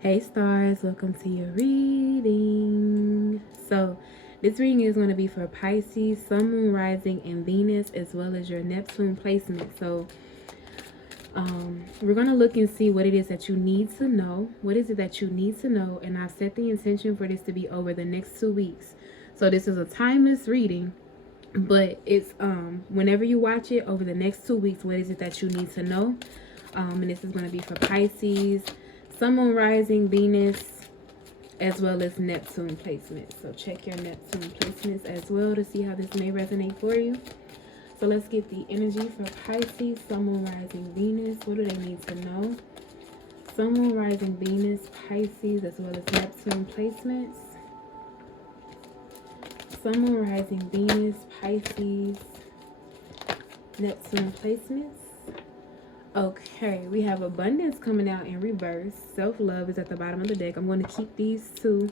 Hey stars, welcome to your reading. So this reading is going to be for Pisces, Sun, Moon, Rising, and Venus, as well as your Neptune placement. So we're going to look and see what it is that you need to know. What is it that you need to know? And I've set the intention for this to be over the next 2 weeks. So this is a timeless reading, but it's whenever you watch it over the next 2 weeks, what is it that you need to know? And this is going to be for Pisces, Sun, Moon, Rising, Venus, as well as Neptune placements. So check your Neptune placements as well to see how this may resonate for you. So let's get the energy for Pisces, Sun, Moon, Rising, Venus. What do they need to know? Sun, Moon, Rising, Venus, Pisces, as well as Neptune placements. Sun, Moon, Rising, Venus, Pisces, Neptune placements. Okay, we have abundance coming out in reverse. Self-love is at the bottom of the deck. I'm going to keep these two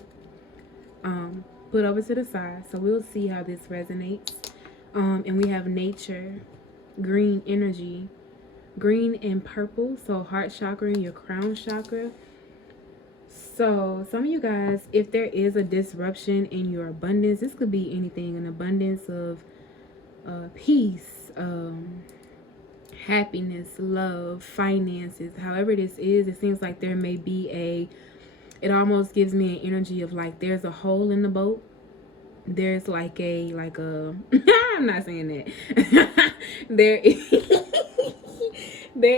put over to the side. So we'll see how this resonates. And we have nature, green energy, green and purple. So heart chakra and your crown chakra. So some of you guys, if there is a disruption in your abundance, this could be anything, an abundance of peace, happiness, love, finances, however this is, it seems like there may be it almost gives me an energy of like there's a hole in the boat. There's like a I'm not saying that. there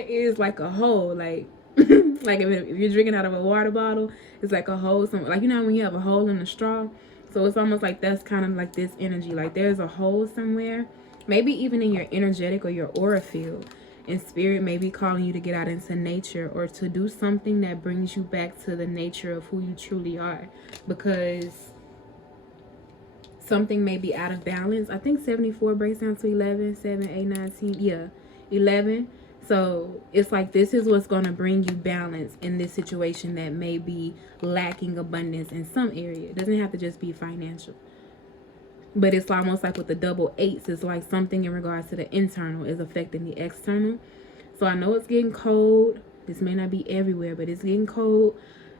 is like a hole, like like if you're drinking out of a water bottle, it's like a hole somewhere, like when you have a hole in the straw. So it's almost like that's kind of like this energy, like there's a hole somewhere, maybe even in your energetic or your aura field, and spirit may be calling you to get out into nature or to do something that brings you back to the nature of who you truly are, because something may be out of balance. I think 74 breaks down to 11, 7, 8, 9, 10, yeah, 11. So it's like this is what's going to bring you balance in this situation that may be lacking abundance in some area. It doesn't have to just be financial. But it's almost like with the double eights, it's like something in regards to the internal is affecting the external. So I know it's getting cold. This may not be everywhere, but it's getting cold.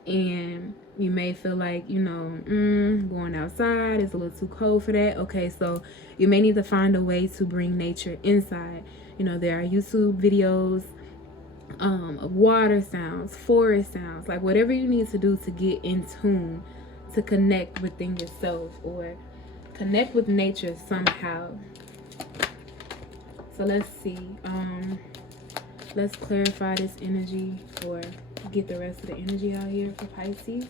And you may feel like, going outside is a little too cold for that. Okay, so you may need to find a way to bring nature inside. There are YouTube videos of water sounds, forest sounds, like whatever you need to do to get in tune, to connect within yourself or connect with nature somehow. So let's see. Let's clarify this energy or get the rest of the energy out here for Pisces.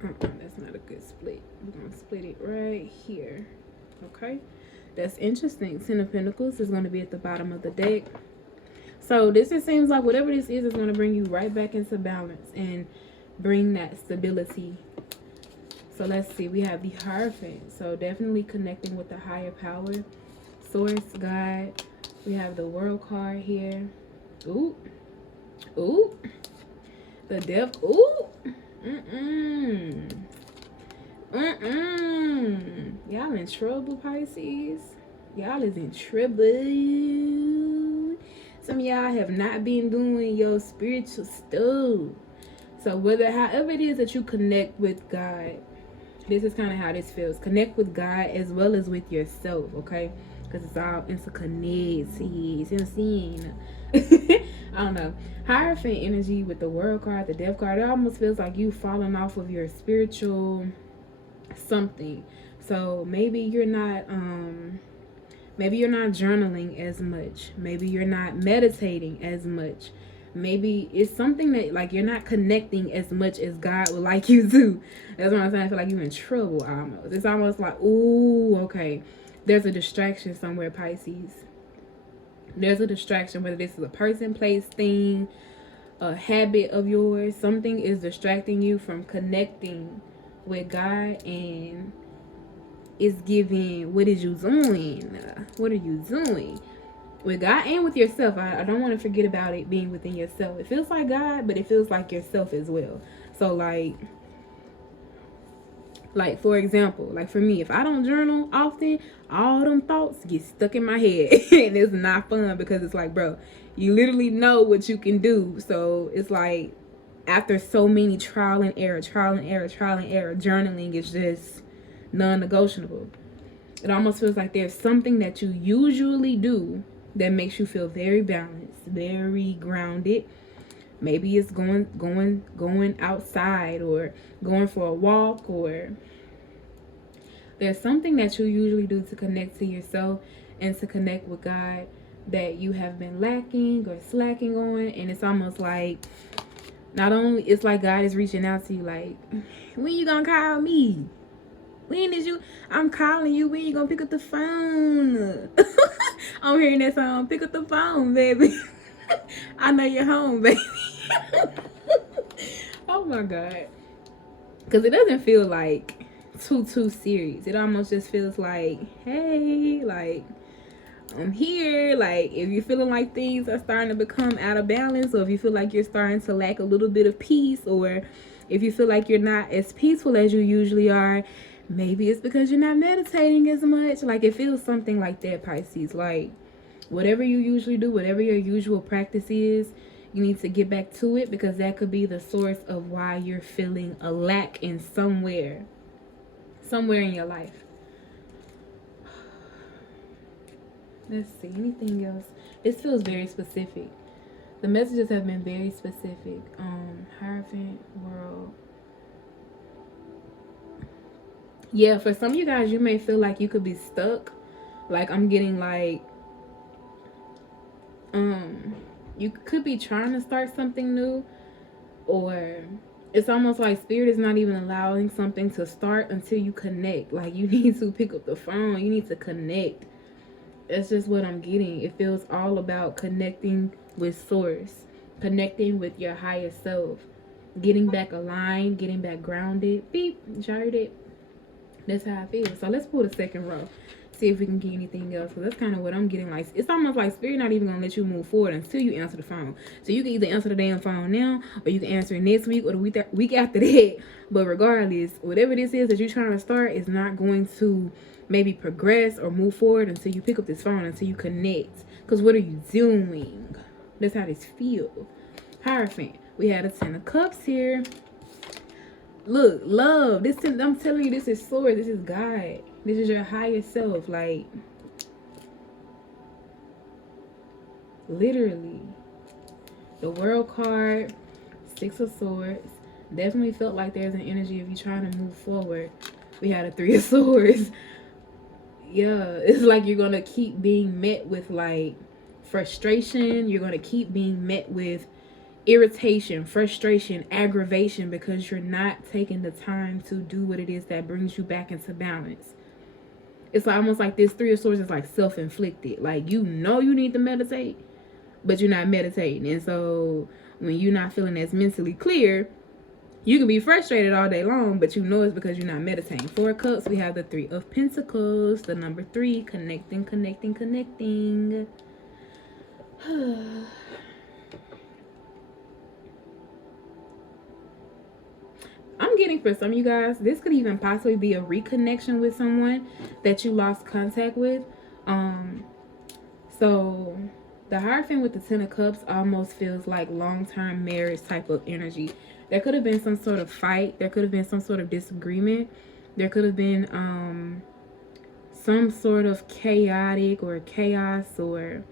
That's not a good split. We're going to split it right here. Okay. That's interesting. Ten of Pentacles is going to be at the bottom of the deck. So this just seems like whatever this is going to bring you right back into balance and bring that stability. So let's see. We have the Hierophant. So definitely connecting with the higher power, source, God. We have the World card here. Ooh. Ooh. The Devil. Ooh. Y'all in trouble, Pisces. Y'all is in trouble. Some of y'all have not been doing your spiritual stuff. So however it is that you connect with God, this is kind of how this feels. Connect with God as well as with yourself, okay? Because it's all interconnected. You see what I'm saying? I don't know. Hierophant energy with the World card, the Death card, it almost feels like you falling off of your spiritual something. So maybe you're not journaling as much. Maybe you're not meditating as much. Maybe it's something that like you're not connecting as much as God would like you to. That's what I'm saying. I feel like you're in trouble almost. It's almost like, ooh, okay. There's a distraction somewhere, Pisces. There's a distraction, whether this is a person, place, thing, a habit of yours. Something is distracting you from connecting with God, and it's giving, what is you doing? What are you doing? With God and with yourself. I don't want to forget about it being within yourself. It feels like God, but it feels like yourself as well. So like Like, for example, like for me, if I don't journal often, all them thoughts get stuck in my head. And it's not fun because it's like, bro, you literally know what you can do. So it's like, after so many trial and error, journaling is just non-negotiable. It almost feels like there's something that you usually do that makes you feel very balanced, very grounded. Maybe it's going outside, or going for a walk, or there's something that you usually do to connect to yourself and to connect with God that you have been lacking or slacking on. And it's almost like, not only, it's like God is reaching out to you like, when you gonna call me? When is you? I'm calling you. When you gonna pick up the phone? I'm hearing that song. Pick up the phone, baby. I know you're home, baby. Oh my God. Because it doesn't feel like too serious. It almost just feels like, hey, like, I'm here. Like, if you're feeling like things are starting to become out of balance, or if you feel like you're starting to lack a little bit of peace, or if you feel like you're not as peaceful as you usually are, maybe it's because you're not meditating as much. Like, it feels something like that, Pisces. Like, whatever you usually do, whatever your usual practice is, you need to get back to it, because that could be the source of why you're feeling a lack in somewhere in your life. Let's see, anything else? This feels very specific. The messages have been very specific. Hierophant, world. Yeah, for some of you guys, you may feel like you could be stuck. Like, I'm getting like, you could be trying to start something new, or it's almost like Spirit is not even allowing something to start until you connect. Like, you need to pick up the phone. You need to connect. That's just what I'm getting. It feels all about connecting with Source, connecting with your higher self, getting back aligned, getting back grounded. Beep, jarred it. That's how I feel. So let's pull the second row. See if we can get anything else. So that's kind of what I'm getting. Like, it's almost like Spirit not even gonna let you move forward until you answer the phone. So you can either answer the damn phone now, or you can answer it next week, or the week after that. But regardless, whatever this is that you're trying to start is not going to maybe progress or move forward until you pick up this phone, until you connect. Because what are you doing? That's how this feels. Hierophant. We had a 10 of Cups here. Look, love. I'm telling you, this is Source. This is God. This is your higher self. Like, literally. The World card, 6 of Swords. Definitely felt like there's an energy of you trying to move forward. We had a 3 of Swords. Yeah, it's like you're going to keep being met with, like, frustration. You're going to keep being met with irritation, frustration, aggravation, because you're not taking the time to do what it is that brings you back into balance. It's almost like this 3 of Swords is like self-inflicted. Like, you know you need to meditate, but you're not meditating. And so when you're not feeling as mentally clear, you can be frustrated all day long, but you know it's because you're not meditating. 4 of Cups, we have the 3 of Pentacles, the number 3, connecting. I'm getting, for some of you guys, this could even possibly be a reconnection with someone that you lost contact with. So the Hierophant with the 10 of Cups almost feels like long-term marriage type of energy. There could have been some sort of fight. There could have been some sort of disagreement. There could have been some sort of chaotic or chaos, or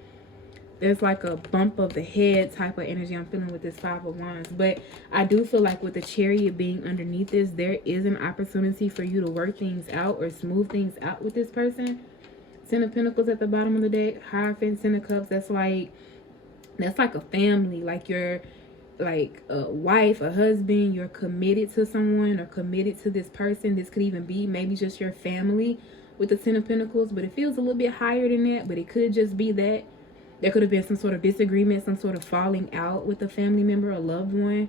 there's like a bump of the head type of energy I'm feeling with this 5 of Wands. But I do feel like with the Chariot being underneath this, there is an opportunity for you to work things out or smooth things out with this person. 10 of Pentacles at the bottom of the deck, Hierophant, 10 of Cups. That's like a family. Like, you're like a wife, a husband. You're committed to someone or committed to this person. This could even be maybe just your family with the 10 of Pentacles. But it feels a little bit higher than that. But it could just be that. There could have been some sort of disagreement, some sort of falling out with a family member, a loved one.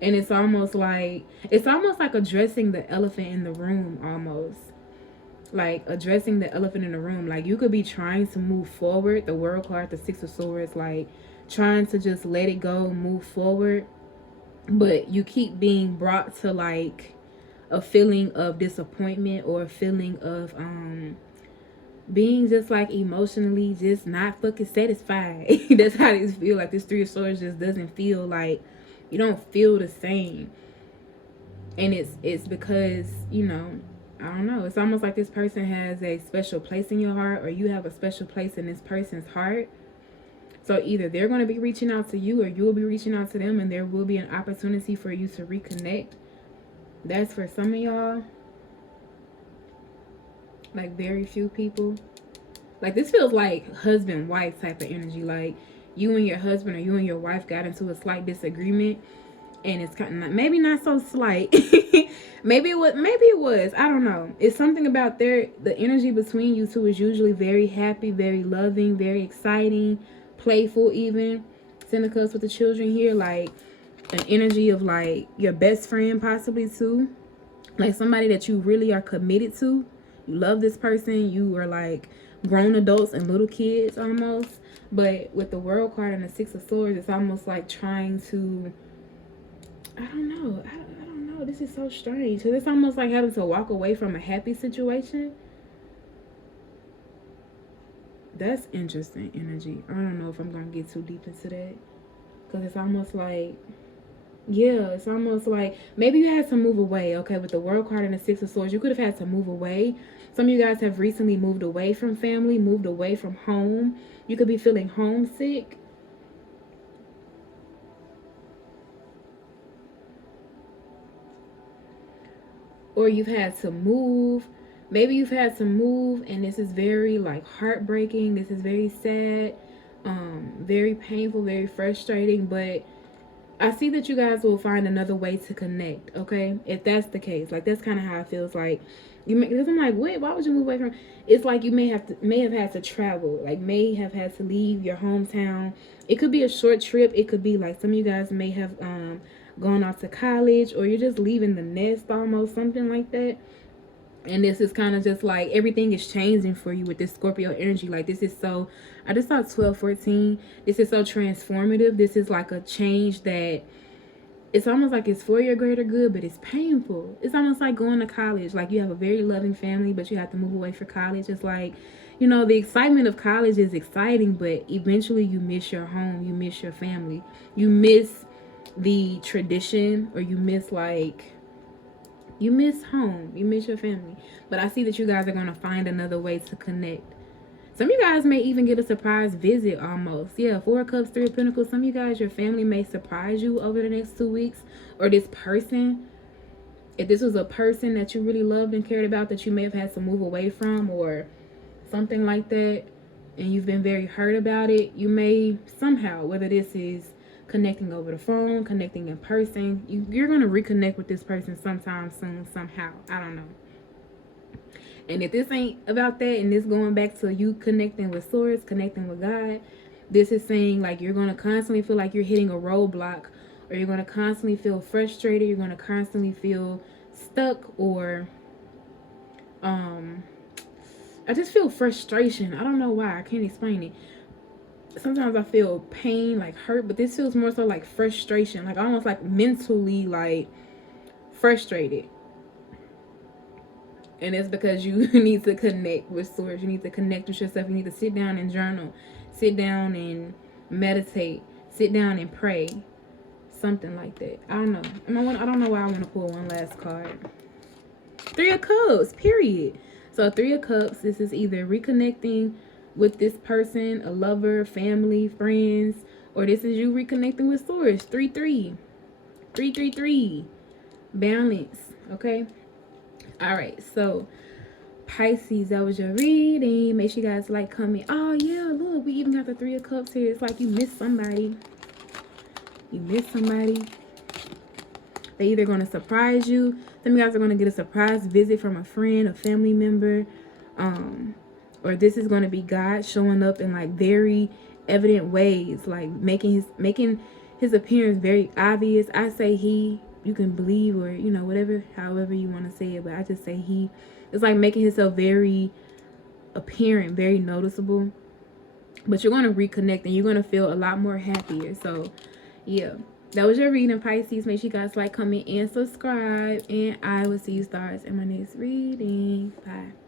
And it's almost like addressing the elephant in the room, almost. Like, addressing the elephant in the room. Like, you could be trying to move forward. The World card, the 6 of Swords, like, trying to just let it go, move forward. but you keep being brought to like a feeling of disappointment or a feeling of being just like emotionally just not fucking satisfied. That's how this feel. Like this Three of Swords just doesn't feel like, you don't feel the same. And it's because, you know, I don't know, it's almost like this person has a special place in your heart, or you have a special place in this person's heart. So either they're going to be reaching out to you, or you'll be reaching out to them, and there will be an opportunity for you to reconnect. That's for some of y'all. Like very few people. Like this feels like husband-wife type of energy. Like you and your husband or you and your wife got into a slight disagreement, and it's kind of maybe not so slight. maybe it was, I don't know. It's something about the energy between you two is usually very happy, very loving, very exciting, playful even. Cups with the children here, like an energy of like your best friend possibly too. Like somebody that you really are committed to. You love this person. You are like grown adults and little kids almost. But with the World card and the Six of Swords, it's almost like trying to, I don't know. I don't know. This is so strange. Because it's almost like having to walk away from a happy situation. That's interesting energy. I don't know if I'm going to get too deep into that. Because it's almost like, yeah, it's almost like maybe you had to move away. Okay, with the World card and the Six of Swords, you could have had to move away. Some of you guys have recently moved away from family, moved away from home. You could be feeling homesick. Or you've had to move. Maybe you've had to move, and this is very like heartbreaking. This is very sad, very painful, very frustrating. But I see that you guys will find another way to connect. Okay, if that's the case, like that's kind of how it feels. Like you may, because I'm like, wait, why would you move away from? It's like you may have had to travel. Like may have had to leave your hometown. It could be a short trip. It could be like some of you guys may have gone off to college, or you're just leaving the nest almost, something like that. And this is kind of just like everything is changing for you with this Scorpio energy. Like this is so, I just saw 12-14. This is so transformative. This is like a change that it's almost like it's for your greater good, but it's painful. It's almost like going to college. Like you have a very loving family, but you have to move away for college. It's like, you know, the excitement of college is exciting, but eventually you miss your home. You miss your family. You miss the tradition, or you miss like, you miss home. You miss your family. But I see that you guys are going to find another way to connect. Some of you guys may even get a surprise visit almost. Yeah, 4 of Cups, 3 of Pentacles. Some of you guys, your family may surprise you over the next 2 weeks. Or this person, if this was a person that you really loved and cared about that you may have had to move away from or something like that, and you've been very hurt about it, you may somehow, whether this is connecting over the phone, connecting in person, you're going to reconnect with this person sometime soon, somehow. I don't know. And if this ain't about that, and this going back to you connecting with Source, connecting with God, this is saying like you're going to constantly feel like you're hitting a roadblock, or you're going to constantly feel frustrated, you're going to constantly feel stuck, or I just feel frustration. I don't know why. I can't explain it. Sometimes I feel pain, like hurt, but this feels more so like frustration, like almost like mentally like frustrated. And it's because you need to connect with Source. You need to connect with yourself. You need to sit down and journal, sit down and meditate, sit down and pray, something like that. I don't know. I don't know why I want to pull one last card. 3 of Cups, period. So 3 of Cups, this is either reconnecting with this person, a lover, family, friends, or this is you reconnecting with Source. 3-3. 3-3-3. Balance. Okay. All right. So Pisces, that was your reading. Make sure you guys like, comment. Oh yeah, look, we even got the 3 of Cups here. It's like you missed somebody. You missed somebody. They're either going to surprise you. Some of you guys are going to get a surprise visit from a friend, a family member, or this is going to be God showing up in like very evident ways, like making his appearance very obvious. I say he, you can believe, or you know, whatever, however you want to say it, but I just say he. It's like making himself very apparent, very noticeable. But you're going to reconnect, and you're going to feel a lot more happier. So yeah, that was your reading, Pisces. Make sure you guys like, comment, and subscribe. And I will see you stars in my next reading. Bye.